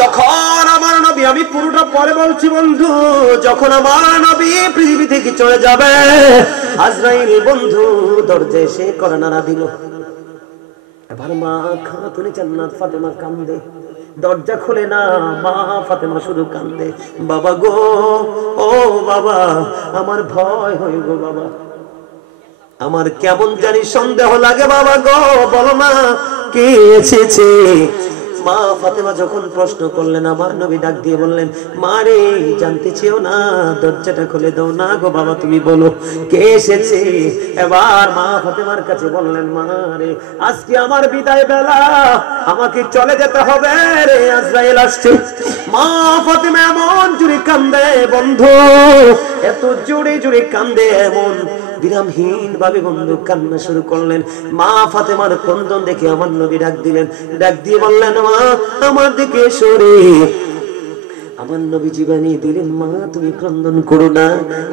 যখন আমার নবী, আমি পুরোটা পরে বলছি বন্ধু, যখন আমার নবী পৃথিবী থেকে চলে যাবে, আজরাইল বন্ধু দরজায় এসে কড়া নাড়া দিল। এবার মা খাতুনে জান্নাত ফাতেমা কান্দে, দরজা খুলে না, মা ফাতেমা শুধু কান্দে, বাবা গো, ও বাবা, আমার ভয় হয় গো বাবা, আমার কেমন জানি সন্দেহ লাগে বাবা গো, বলো না কে এসেছে। মা ফাতেমা যখন প্রশ্ন করলেন, আমার নবী ডাক দিয়ে বললেন, মা রে, জানতে চেও না, দরজাটা খুলে দাও না গো বাবা, তুমি বলো কে এসেছে। এবার মা ফাতেমার কাছে বললেন, মা রে, আজকে আমার বিদায় বেলা, আমাকে চলে যেতে হবে রে, আজরাইল আসছে। মা ফাতেমা এমন জোরে কান্দে বন্ধু, এত জোরে জোরে কান্দে, এমন বিরামহীন ভাবে বন্ধু কান্না শুরু করলেন। মা ফাতেমার ক্রন্দন দেখে আমার নবী ডাক দিলেন, ডাক দিয়ে বললেন, মা আমার দিকে এসো রে। আমার নবী জীবনী দিলেন, মা তুমি ক্রন্দন করো না,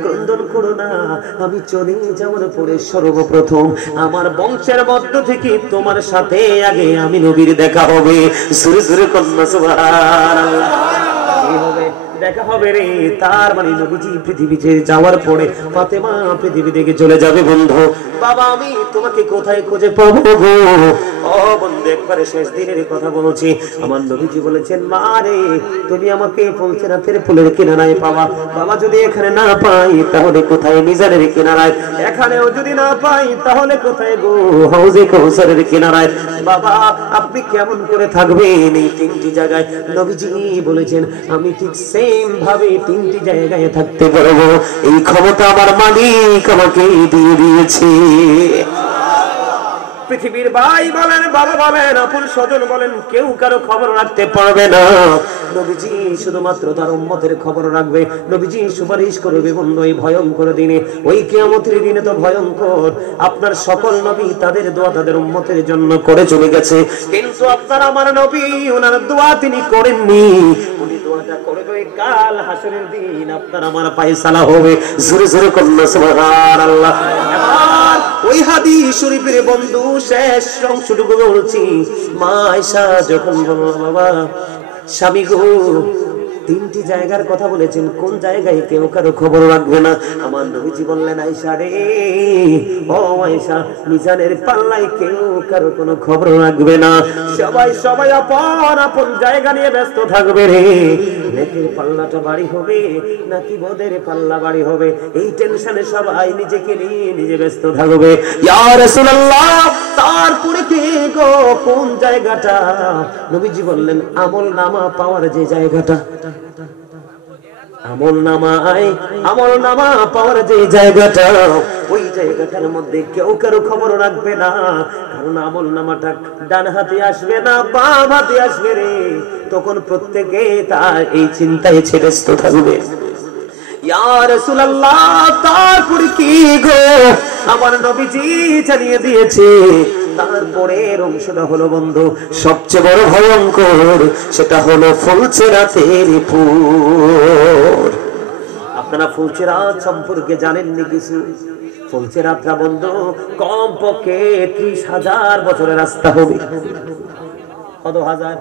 ক্রন্দন করো না, আমি চলে যাওয়ার পরে সর্বপ্রথম আমার বংশের মধ্য থেকে তোমার সাথে আগে আমি নবীর দেখা হবে। সুরে সুরে কন্যা সুবহানাল্লাহ, কি হবে? দেখা হবে রে। তার মানে নবীজি পৃথিবী ছেড়ে যাওয়ার পরে ফাতেমা পৃথিবী থেকে চলে যাবে বন্ধু। বাবা আমি তোমাকে কোথায় খুঁজে পাবো গো? ও বন্ধু, একবারে শেষ দিনের কথা বলছি। আমার নবীজি বলেছেন, মা রে, তুমি আমাকে ফুলসেরাতের ফুলের কিনারায় পাবা। বাবা যদি এখানে না পাই তাহলে কোথায়? মিজানের কিনারায়। এখানেও যদি না পাই তাহলে কোথায় গো? হাউজে কাউসারের কিনারায়। বাবা আপনি কেমন করে থাকবেন এই তিনটি জায়গায়? নবীজি বলেছেন, আমি ঠিক সেম ভাবে তিনটি জায়গায় থাকতে পারবো, এই ক্ষমতা আমার মালিক আমাকে দিয়ে দিয়েছে। পৃথিবীর ভাই বলেন, বাবা বলেন, আপন স্বজন বলেন, কেউ কারো খবর রাখতে পারবে না। নবীজি শুধুমাত্র তার উম্মতের খবর রাখবে। নবীজি সুপারিশ করবে বন্ধু এই ভয়ঙ্কর দিনে। ওই কিয়ামতের দিনে তো ভয়ঙ্কর। আপনার সকল নবী তাদের দোয়া তাদের উম্মতের জন্য করে চলে গেছে, কিন্তু আপনার আমার নবী ওনার দোয়া তিনি করেননি। উনি দোয়াটা করবে কাল হাসরের দিন, আপনার আমার ফায়সালা হবে। জোরে জোরে কন্যা সুবহানাল্লাহ। এবার ওই হাদিস শরীফের বন্ধু শেষ অংশটুকু বলছি। মা আয়েশা যখন বাবা স্বামী গো তিনটি জায়গার কথা বলেছেন, কোন জায়গায় কেউ কারো খবর রাখবে না। আমার নবীজি বললেন, আয়েশা রে, ও আয়েশা, মিজানের পাল্লায় কেউ কারো কোনো খবর রাখবে না। সবাই সবাই আপন আপন জায়গা নিয়ে ব্যস্ত থাকবে রে। নেকের পাল্লাটা বাড়ি হবে নাকি বদের পাল্লা বাড়ি হবে, এই টেনশনে সবাই নিজেকে নিয়ে নিজে ব্যস্ত থাকবে। ইয়া রাসূলুল্লাহ, তারপরে কে গো কোন জায়গাটা? নবীজি বললেন, আমল নামা পাওয়ার যে জায়গাটা, আমল নামা পাওয়ার যে জায়গাটা, ওই জায়গাটার মধ্যে কেউ কারো খবর রাখবে না। কারণ আমল নামাটা ডান হাতে আসবে না বাম হাতে আসবে রে, তখন প্রত্যেকে তার এই চিন্তায় ব্যস্ত থাকবে। ইয়া রাসূলুল্লাহ, তারপরে কি গো? আমার নবীজি জানিয়ে দিয়েছে। তারপরের অংশটা হলো বন্ধু সবচেয়ে বড় ভয়ঙ্কর, সেটা হলো ফুলসেরাতের ফুল। আপনারা ফুলসেরাত সম্পর্কে জানেননি কিছু? ফুলসেরাতটা বন্ধু কমপক্ষে 30,000 বছরের রাস্তা হবে। কত হাজার?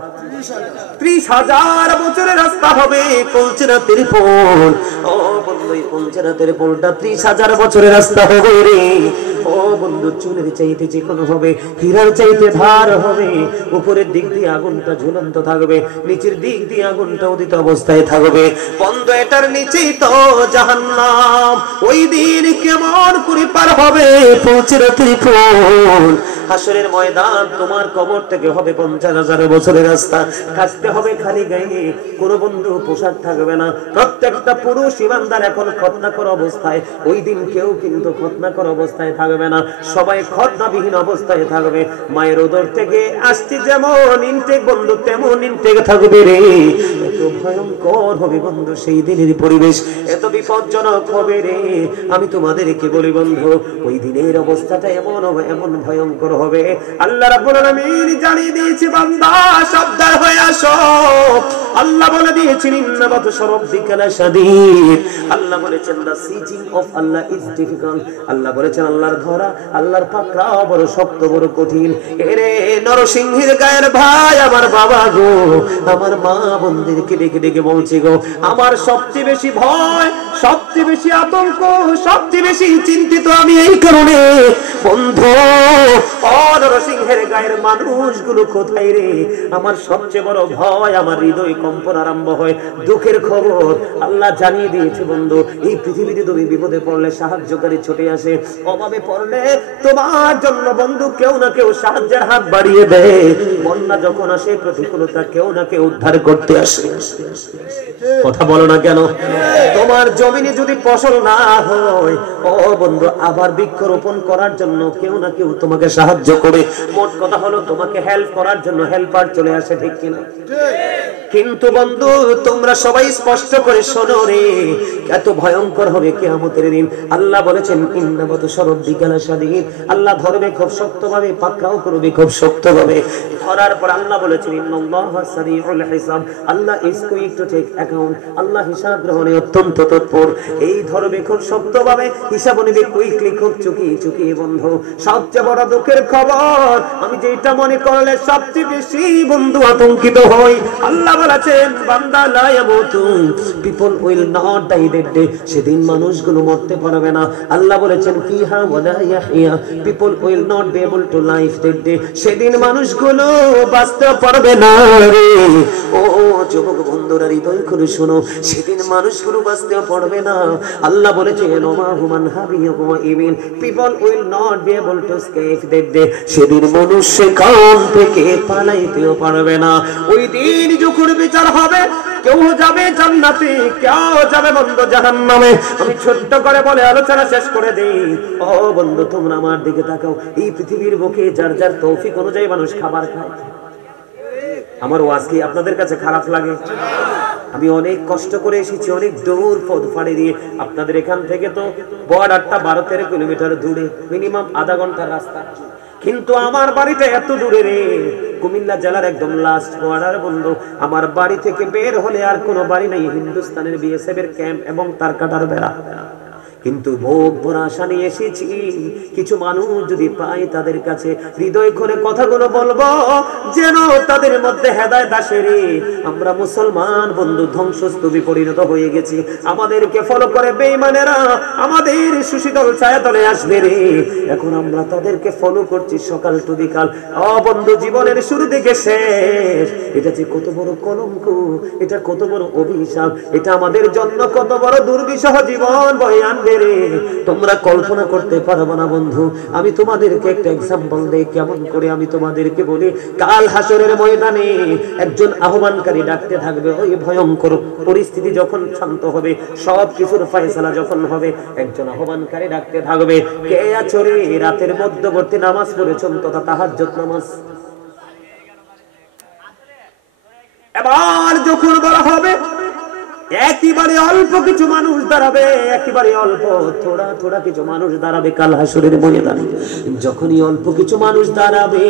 30,000 বছরের রাস্তা হবে ফুলসেরাতের ফুল। ও বন্ধু, এই ফুলসেরাতের ফুলটা 30,000 বছরের রাস্তা হবে রে। ও বন্ধু, চুলের চাইতে চিকন হবে, হীরার চাইতে ধার হবে। উপরের দিক দিয়ে আগুনটা ঝুলন্ত থাকবে, নিচের দিক দিয়ে আগুনটা উদিত অবস্থায় থাকবে। বন্ধু, এটার নিচেই তো জাহান্নাম। ওই দিন কেমন করে পার হবে ফুলসেরাতের ফুল? হাসরের ময়দান তোমার কবর থেকে হবে 50,000 বছরের রাস্তা। কাটতে হবে খালি গায়ে, কোনো বন্ধু পোশাক থাকবে না। প্রত্যেকটা পুরুষ ইমানদার এখন খতনা করা অবস্থায়, ওই দিন কেউ কিন্তু খতনা করা অবস্থায় থাকবে না, সবাই খতনাবিহীন অবস্থায় থাকবে। মায়ের উদর থেকে আসছে যেমন ইনটেক বন্ধু, তেমন ইনটেক থাকবে রে। এত ভয়ঙ্কর হবে বন্ধু সেই দিনের পরিবেশ, এত বিপজ্জনক হবে রে। আমি তোমাদেরকে বলি বন্ধু, ওই দিনের অবস্থাটা এমন ভয়ঙ্কর হবে। আল্লাহ রাব্বুল আলামিন জানিয়ে দিয়েছে, বান্দা সাবধান হয়ে আসো। আল্লাহ বলে দিয়েছেন ইন্না বাতশা রাব্বিকা লাশাদীদ। আল্লাহ বলেছেন the seizing of Allah is difficult. Allah বলেছেন আল্লাহর ধরা, আল্লাহর পাকড়াও বড় শক্ত, বড় কঠিন। এরে নরসিংহের গায়ের ভাই, আমার বাবা গো, আমার মা বোনদেরকে ডেকে ডেকে বলছি গো, আমার সবচেয়ে বেশি ভয়, সবচেয়ে বেশি আতঙ্ক, সবচেয়ে বেশি চিন্তিত আমি এই কারণে বন্ধু, নরসিংহের গায়ের মানুষগুলো কোথায় রে? আমার সবচেয়ে বড় ভয়, আমার হৃদয় কম্পন আরম্ভ হয়। দুঃখের খবর আল্লাহ জানিয়ে দিয়েছে বন্ধু, এই পৃথিবীতে তুমি বিপদে পড়লে সাহায্যকারী ছুটে আসে, অভাবে পড়লে তোমার জন্য বন্ধু কেউ না কেউ সাহায্যের হাত বাড়িয়ে দেয়। বন্যা যখন আসে, প্রতিকূলতা কেউ না কেউ উদ্ধার করতে আসে। কথা বলো না কেন? তোমার জমিনে যদি ফসল না হয়, ও বন্ধু, আবার বৃক্ষরোপণ করার জন্য কেউ না কেউ তোমাকে সাহায্য করে। মোট কথা হলো তোমাকে হেল্প করার জন্য হেল্পার চলে আসে, ঠিক কিনা? কিন্তু বন্ধু তোমরা সবাই স্পষ্ট করে শোনো রে, এত ভয়ঙ্কর হবে কিয়ামতের দিন। আল্লাহ বলেছেন ইন্না বাতশা রাব্বিকা লাশাদীদ। আল্লাহ ধরবে খুব শক্তভাবে, পাকড়াও করবে খুব শক্তভাবে। ধরার পর আল্লাহ বলেছেন ইন্নাল্লাহা সারিউল হিসাব। Allah is quick to take account. Allah হিসাব গ্রহণে অত্যন্ত তৎপর। এই ধরবে খুব শক্তভাবে, হিসাব নেবে কুইকলি, খুব চুকিয়ে চুকিয়ে। বন্ধু সবচেয়ে বড় দুঃখের খবর, আমি যেটা মনে করলে সবচেয়ে বেশি বন্ধু আতঙ্কিত হই, আল্লাহ বলেছেন বান্দা লা ইয়ামুতু, people will not die that day. সেদিন মানুষগুলো মরতে পারবে না। আল্লাহ বলেছেন ফিহা ওয়ালা ইয়াহইয়া, people will not be able to live that day. সেদিন মানুষগুলো বাঁচতে পারবে না রে। ও যুবক বন্ধুরা, হৃদয় করে শোনো, সেদিন মানুষগুলো বাঁচতে পারবে না। আল্লাহ বলেছেন ওমা হুমান হাবিয়ুমা ইবিন, people will not be able to escape that day. সেদিন মানুষ সেখান থেকে পালাইতেও পারবে না। ওই দিন যখন বিচার হবে, কেউ যাবে জান্নাতে, কেউ যাবে বন্ধু জাহান্নামে। আমি ছোট্ট করে বলে আলোচনা শেষ করে দেই। ও বন্ধু তোমরা আমার দিকে তাকাও। এই পৃথিবীর বুকে যার যার তৌফিক অনুযায়ী মানুষ খাবার খায়। আমার ওয়াজ কি আপনাদের কাছে খারাপ লাগে? আমি অনেক কষ্ট করে এসেছি, অনেক দূর পথ পাড়ি দিয়ে। আপনাদের এখান থেকে তো বর্ডারটা 12-13 কিলোমিটার দূরে, মিনিমাম আধা ঘন্টার রাস্তা। কিন্তু আমার বাড়িটা এত দূরে রে, কুমিল্লা জেলার একদম লাস্ট বর্ডার বন্ধু। আমার বাড়ি থেকে বের হলে আর কোনো বাড়ি নেই, হিন্দুস্তানের বিএসএফ এর ক্যাম্প এবং তার কাটার বেড়া। কিন্তু বুক ভরা আশা নিয়ে এসেছি, কিছু মানুষ যদি পাই তাদের কাছে হৃদয় করে কথাগুলো বলবো, যেন তাদের মধ্যে হেদায়েত আসে রে। আমরা মুসলমান বন্ধু ধ্বংসস্তূপে পরিণত হয়ে গেছি। আমাদেরকে ফলো করে বেঈমানেরা আমাদের সুশীতল ছায়াতলে আসবে রে। এখন আমরা তাদেরকে ফলো করছি সকাল টু বিকাল। ও বন্ধু, জীবনের শুরু থেকে শেষ, এটা যে কত বড় কলঙ্ক, এটা কত বড় অভিশাপ, এটা আমাদের জন্য কত বড় দুর্বিষহ জীবন বয়ে আনবে রে। তোমরা কল্পনা করতে পারবে না বন্ধু। আমি তোমাদেরকে একটা এক্সাম্পল দেই, কেমন করে আমি তোমাদেরকে বলি। কাল হাসরের ময়দানে একজন আহ্বানকারী ডাকতে থাকবে। ওই ভয়ঙ্কর পরিস্থিতি যখন শান্ত হবে, সব কিছুর ফয়সালা যখন হবে, একজন আহ্বানকারী ডাকতে থাকবে, কে আছো রে? রাতের মধ্যবর্তী নামাজ পড়েছ, তথা তাহাজ্জুদ নামাজ। এবার যখন বলা হবে, একেবারে অল্প কিছু মানুষ দাঁড়াবে, একেবারে অল্প, থোড়া থোড়া কিছু মানুষ দাঁড়াবে কাল হাসরের ময়দানে। যখনই অল্প কিছু মানুষ দাঁড়াবে,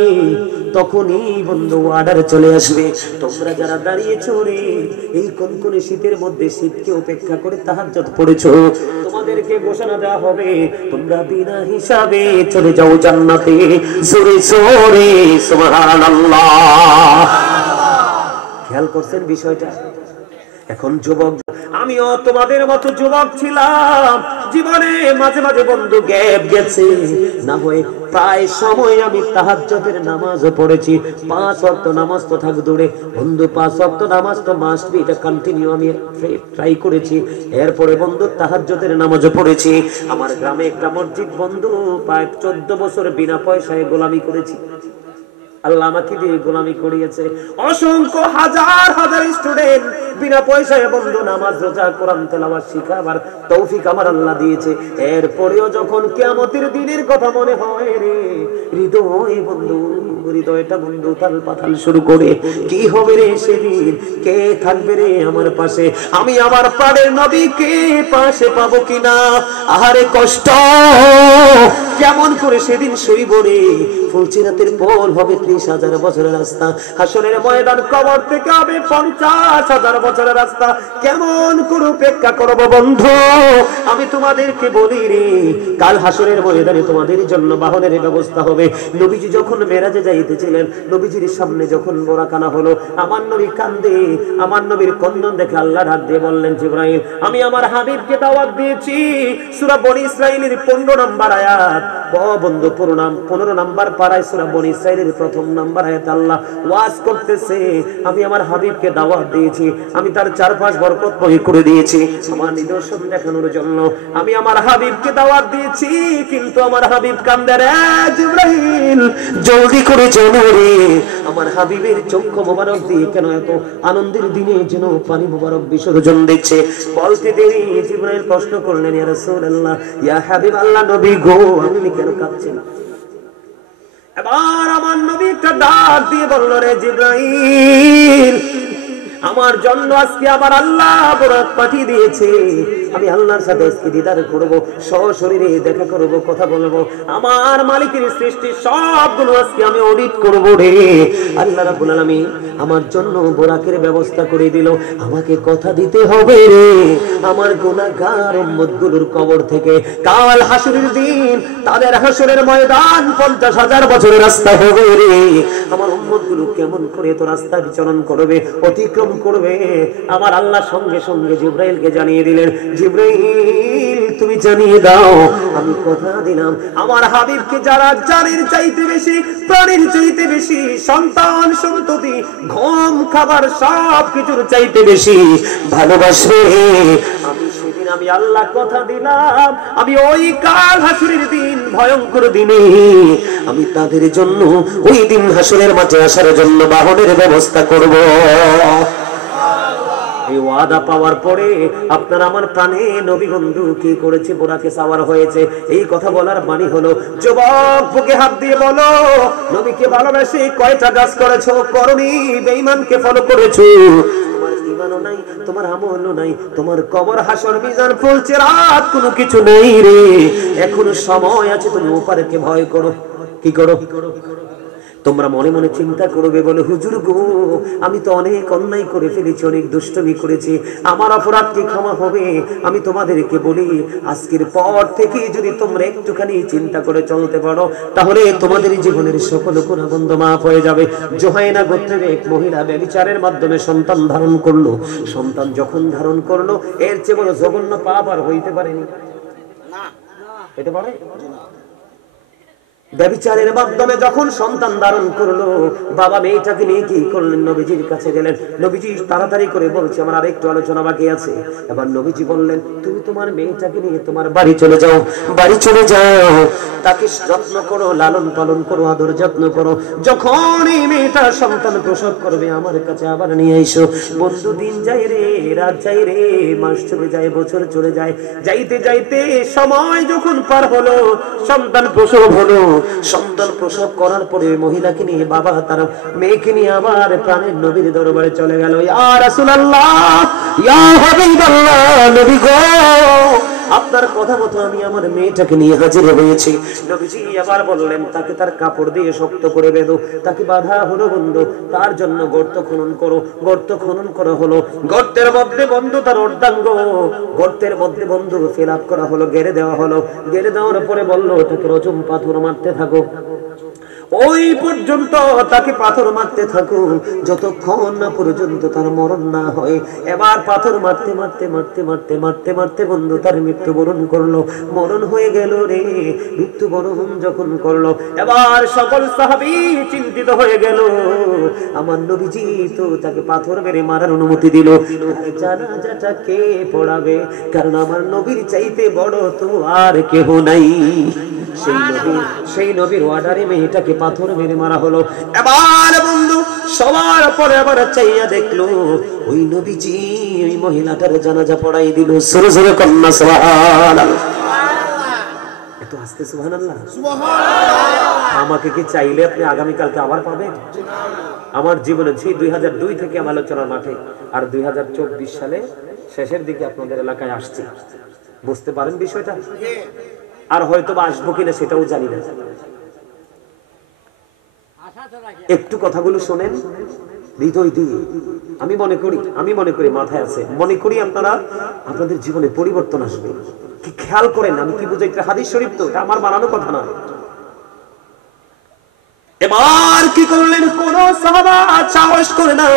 তখনই বন্ধু অর্ডার চলে আসবে, তোমরা যারা দাঁড়িয়েছো রে এই কনকনে শীতের মধ্যে, শীতকে উপেক্ষা করে তাহাজ্জুদ পড়েছো, তোমাদেরকে ঘোষণা দেওয়া হবে তোমরা বিনা হিসাবে চলে যাও জান্নাতে। জোরে জোরে সুবহানাল্লাহ। খেয়াল করছেন বিষয়টা? এখন যুবক, আমিও তোমাদের মতো যুবক ছিলাম, জীবনে মাঝে মাঝে বন্ধু গ্যাপ গেছে, না হয় প্রায় সময় আমি তাহাজ্জুদের নামাজও পড়েছি। 5 ওয়াক্ত নামাজ তো থাক দূরে বন্ধু, 5 ওয়াক্ত নামাজ তো মাস্ট বি, এটা কন্টিনিউ আমি ট্রাই করেছি। এরপরে বন্ধু তাহাজ্জুদের নামাজও পড়েছি। আমার গ্রামে একটা মসজিদ বন্ধু, প্রায় 14 বছর বিনা পয়সায় গোলামি করেছি। আল্লাহ আমাকে দিয়ে গোলামি করিয়েছে। অসংখ্য হাজার হাজার স্টুডেন্ট বিনা পয়সায় বন্ধু নামাজ রোজা কোরআন তেলাওয়াত শিখাবার তৌফিক আমার আল্লাহ দিয়েছে। এরপরেও যখন কিয়ামতের দিনের কথা মনে হয় রে, হৃদয় বন্ধু, হৃদয়টা বন্ধু তাল পাতাল শুরু করে, কি হবে রে সেদিন, কে থাকবে রে আমার পাশে, আমি আমার প্রাণের নবীকে পাশে পাবো কিনা, আহারে কষ্ট কেমন করে সেদিন সইব রে। ফুলসিরাতের পোল হবে 30,000 বছরের রাস্তা, হাসরের ময়দান কবর থেকে হবে 50,000 বছরের রাস্তা, কেমন করে অপেক্ষা করব বন্ধু। আমি তোমাদেরকে বলি রে, কাল হাসরের ময়দানে তোমাদের জন্য বাহনের ব্যবস্থা হবে। নবীজি যখন মেরাজে যাইতেছিলেন, নবীজির সামনে যখন বোরাকানা হলো, আমার নবী কান্দে, আমার নবীর কন্দন দেখে আল্লাহ ডাক দিয়ে বললেন, জিবরাইল আমি আমার হাবিবকে দাওয়াত দিয়েছি। সূরা বনী ইসরাঈলের 15 নম্বর আয়াত, বন্ধু 15 নম্বর পারায় সূরা বনী ইসরাঈলের প্রথম নম্বর আয়াত আল্লাহ ওয়াজ করতেছে, আমি আমার হাবিবকে দাওয়াত দিয়েছি, আমি তার চারপাশ বরকতময় করে দিয়েছি আমার নিদর্শন দেখানোর জন্য, আমি আমার হাবিবকে দাওয়াত দিয়েছি, কিন্তু আমার হাবিব কান্দে রে জিবরাইল জলদি করে চলো রে, আমার হাবিবের চক্ষু মোবারক দিয়ে কেন এত আনন্দের দিনে যেন পানি মোবারক বিসর্জন দিচ্ছে। বলতে দেরি জিবরাইল প্রশ্ন করলেন, ইয়া রাসূলুল্লাহ, ইয়া হাবিব আল্লাহ নবী গো, আপনি কেন কাঁদছেন? এবার আমার নবী একটা ডাক দিয়ে বলল, রে জিবরাইল আমার জন্য আজকে আমার আল্লাহ বরাত পাঠিয়ে দিয়েছে, আমি আল্লাহর সাথে আজকে দিদার করব, সশরীরে দেখা করব, কথা বলবো, আমার মালিকের সৃষ্টি সবগুলো আজকে আমি অডিট করব রে। আল্লাহ রাব্বুল আলামিন আমার জন্য বোরাকের ব্যবস্থা করে দিল, আমাকে কথা দিতে হবে রে, আমার গুনাহগার উম্মতগুলোর কবর থেকে কাল হাসরের দিন তাদের হাসরের ময়দান 50,000 বছরের রাস্তা হবে রে, আমার উম্মতগুলো কেমন করে তো রাস্তা বিচরণ করবে, অতিক্রম করবে। আমার আল্লাহ সঙ্গে সঙ্গে জিবরাইলকে জানিয়ে দিলেন, জিবরাইল তুমি জানিয়ে দাও, আমি কথা দিলাম আমার হাবিবকে যারা জানের চাইতে বেশি, প্রাণের চাইতে বেশি, সন্তান সন্ততি ঘুম খাবার সব কিছুর চাইতে বেশি ভালোবাসে, আমি সেদিন আমি আল্লাহ কথা দিলাম, আমি ওই কাল হাসরের দিন ভয়ঙ্কর দিনে আমি তাদের জন্য ওই দিন হাসরের মাঠে আসার জন্য বাহনের ব্যবস্থা করব। এই ওয়াদা পাওয়ার পরে আপনার আমার প্রাণে নবী বন্ধু কি করেছে, বোরাকে সাওয়ার হয়েছে। এই কথা বলার মানে হলো, যুবক বুকে হাত দিয়ে বলো, নবীকে ভালোবেসে কয়টা কাজ করেছো? করনি, বেঈমানকে ফলো করেছো, তোমার ঈমানও নাই, তোমার আমলও নাই, তোমার কবর হাসর মিজান ফুলসিরাত কোনো কিছু নেই রে। এখনো সময় আছে, তুমি ওপারকে ভয় করো। কি করো? তোমরা মনে মনে চিন্তা করবে, বলে হুজুর গো আমি তো অনেক অন্যায় করে ফেলেছি, অনেক দুষ্টমি করেছি, আমার অপরাধ কি ক্ষমা হবে? আমি তোমাদেরকে বলি, আজকের পর থেকে যদি তোমরা একটুখানি চিন্তা করে চলতে পারো, তাহলে তোমাদের জীবনের সকল গুনাহ বন্ধ মাফ হয়ে যাবে। জোহাইনা গোত্রের এক মহিলা ব্যভিচারের মাধ্যমে সন্তান ধারণ করলো, সন্তান যখন ধারণ করলো, এর চেয়ে বড় জঘন্য পাপ আর হইতে পারেনি, না হইতে পারে? ব্যভিচারের মাধ্যমে যখন সন্তান ধারণ করলো, বাবা মেয়েটাকে নিয়ে কি করলেন, নবীজির কাছে গেলেন। নবীজি তাড়াতাড়ি করে বলছে, আমার আরেকটু আলোচনা বাকি আছে। এবার নবীজি বললেন, তুমি তোমার মেয়েটাকে নিয়ে তোমার বাড়ি চলে যাও, বাড়ি চলে যাও, তাকে যত্ন করো, লালন পালন করো, আদর যত্ন করো, যখন এই মেয়েটা সন্তান প্রসব করবে আমার কাছে আবার নিয়ে এসো। বন্ধু দিন যায় রে, রাত যায় রে, মাস চলে যায়, বছর চলে যায়, যাইতে যাইতে সময় যখন পার হলো, সন্তান প্রসব হলো। সন্তান প্রসব করার পরে মহিলাকে নিয়ে বাবা তার মেয়েকে নিয়ে আবার প্রাণের নবীর দরবারে চলে গেল। ইয়া রাসূলুল্লাহ, ইয়া হাবিবাল্লাহ, নবী গো আপনার কথা মতো আমি আমার মেয়েটাকে নিয়ে হাজির হয়েছি। নবীজি আবার বললেন, তাকে তার কাপড় দিয়ে শক্ত করে বেঁধো। তাকে বাঁধা হলো বন্ধু, তার জন্য গর্ত খনন করো। গর্ত খনন করা হলো, গর্তের মধ্যে বন্ধু তার অর্ধাঙ্গ, গর্তের মধ্যে বন্ধু ফিল আপ করা হলো, গেড়ে দেওয়া হলো। গেড়ে দেওয়ার পরে বললো, তাকে রজম পাথর মারতে থাকো, ওই পর্যন্ত তাকে পাথর মারতে থাকো যতক্ষণ না পর্যন্ত তার মরণ না হয়। এবার পাথর মারতে মারতে মারতে মারতে মারতে মারতে বন্ধু তার মৃত্যুবরণ করলো। মরণ হয়ে গেল রে, মৃত্যুবরণ যখন করলো, এবার সকল সাহাবী চিন্তিত হয়ে গেল, আমার নবীজি তো তাকে পাথর মেরে মারার অনুমতি দিল, জানাজাটা কে পড়াবে? কারণ আমার নবীর চাইতে বড় তো আর কেহ নাই। সেই নবীর অর্ডারে মেয়েটাকে পাথর মেরে মারা হলো। এবার বন্ধু সবার পরে আবার চাইয়া দেখলো ওই নবীজি ওই মহিলাটার জানাজা পড়াই দিল। সরে সরে কন্যা সুবহানাল্লাহ। এত আস্তে সুবহানাল্লাহ। আমাকে কি চাইলে আপনি আগামীকালকে আবার পাবেন? আমার জীবনে সেই 2002 থেকে আমি আলোচনার মাঠে, আর 2024 সালে শেষের দিকে আপনাদের এলাকায় আসছি। বুঝতে পারেন বিষয়টা? আর হয়তো বা আসবো কিনা সেটাও জানি না। একটু কথাগুলো শোনেন হৃদয় দিয়ে। আমি মনে করি মাথায় আছে, মনে করি আপনাদের জীবনে পরিবর্তন আসবে। কি খেয়াল করেন, আমি কি বুঝাই, হাদিস শরীফ তো, এটা আমার বানানো কথা না। এবার কি করলেন, কোন সাহাবা সাহস করে না,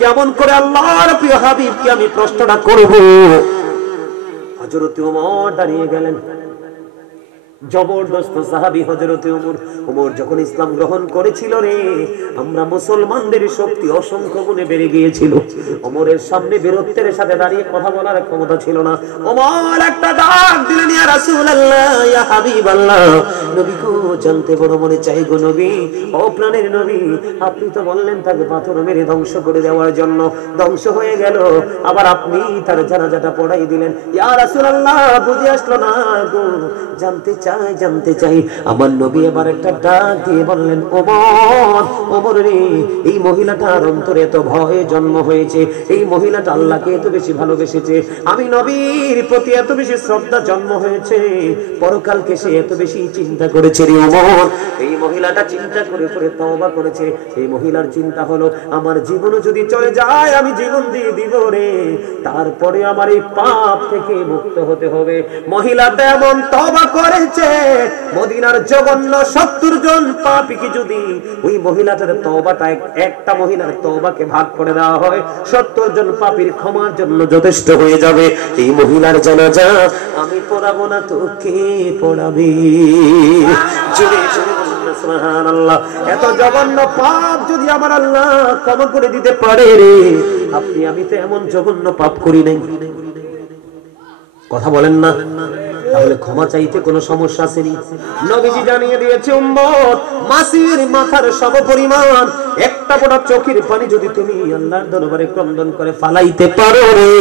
কেমন করে আল্লাহর প্রিয় হাবিবকে আমি প্রশ্নটা করব। হযরত ওমর দাঁড়িয়ে গেলেন, জবরদস্ত সাহাবী হযরত ওমর যখন ইসলাম গ্রহণ করেছিল রে, আমরা মুসলমানদের শক্তি অসংখ্য গুণে বেড়ে গিয়েছিল। ওমরের সামনে বীরত্বের সাথে দাঁড়িয়ে কথা বলার ক্ষমতা ছিল না। ওমর একটা ডাক দিলেন, ইয়া রাসূলুল্লাহ, ইয়া হাবিবাল্লাহ, নবী গো, জানতে বড় মনে চাই গো নবী, ও প্রাণের নবী, আপনি তো বললেন তাকে পাথর মেরে ধ্বংস করে দেওয়ার জন্য, ধ্বংস হয়ে গেল, আবার আপনি তার জানাজাটা পড়াই দিলেন। ইয়া রাসূলুল্লাহ, বুঝে আসলো না গো, জানতে চাই। আমার নবী এবার একটা ডাক দিয়ে বললেন, ওমর রে, এই মহিলাটার অন্তরে এত ভয়ে জন্ম হয়েছে, এই মহিলাটা আল্লাহকে এত বেশি ভালোবেসেছে, আমি নবীর প্রতি এত বেশি শ্রদ্ধা জন্ম হয়েছে, পরকালকে সে এত বেশি চিন্তা করেছে রে ওমর। এই মহিলাটা চিন্তা করে করে তওবা করেছে। এই মহিলার চিন্তা হলো, আমার জীবন যদি চলে যায় আমি জীবন দিয়ে দিব রে, তারপরে আমার এই পাপ থেকে মুক্ত হতে হবে। মহিলাটা এমন তওবা করেছে, মদিনার জঘন্য 70 জন পাপীকে যদি ওই মহিলাটার তওবাটা একটা মহিলার তওবাকে ভাগ করে দেওয়া হয়, 70 জন পাপীর ক্ষমার জন্য যথেষ্ট হয়ে যাবে। এই মহিলার জানাজা আমি পড়াবো না তো কে পড়াবে? জোরে জোরে বলুন না সুবহানাল্লাহ। এত জঘন্য পাপ যদি আমার আল্লাহ ক্ষমা করে দিতে পারে রে, আপনি আমি তো এমন জঘন্য পাপ করি নাই। কথা বলেন না? তাহলে ক্ষমা চাইতে কোনো সমস্যা আছে নি? নবীজি জানিয়ে দিয়েছে, উম্মত, মাসির মাথার সমপরিমাণ একটা ফোঁটা চোখের পানি যদি তুমি আল্লাহর দরবারে ক্রন্দন করে ফালাইতে পারো রে,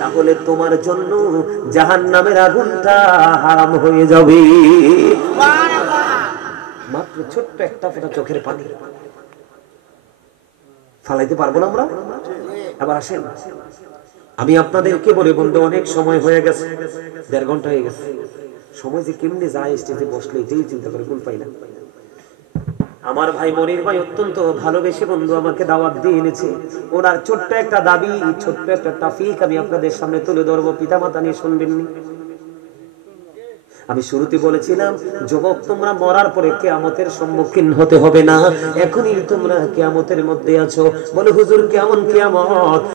তাহলে তোমার জন্য জাহান্নামের আগুনটা হারাম হয়ে যাবে। মাত্র ছোট্ট একটা ফোঁটা চোখের পানি ফালাইতে পারবো না আমরা? আবার আসেন, আমি আপনাদেরকে বলে বন্ধু, অনেক সময় হয়ে গেছে, 1.5 ঘন্টা হয়ে গেছে। সময় যে কেমনে যায়, স্টেজে বসলে এটাই চিন্তা করে কুল পাই না। আমার ভাই মনির ভাই অত্যন্ত ভালোবেসে বন্ধু আমাকে দাওয়াত দিয়ে এনেছে। ওনার ছোট্ট একটা দাবি, ছোট্ট একটা তাফিক আমি আপনাদের সামনে তুলে ধরবো। পিতামাতা নিয়ে শুনবেননি? আমি শুরুতে বলেছিলাম, যুবক, তোমরা মরার পরে কিয়ামতের সম্মুখীন হতে হবে না, এখনই তোমরা কিয়ামতের মধ্যে আছো। বলে হুজুর কেমন কিয়ামত?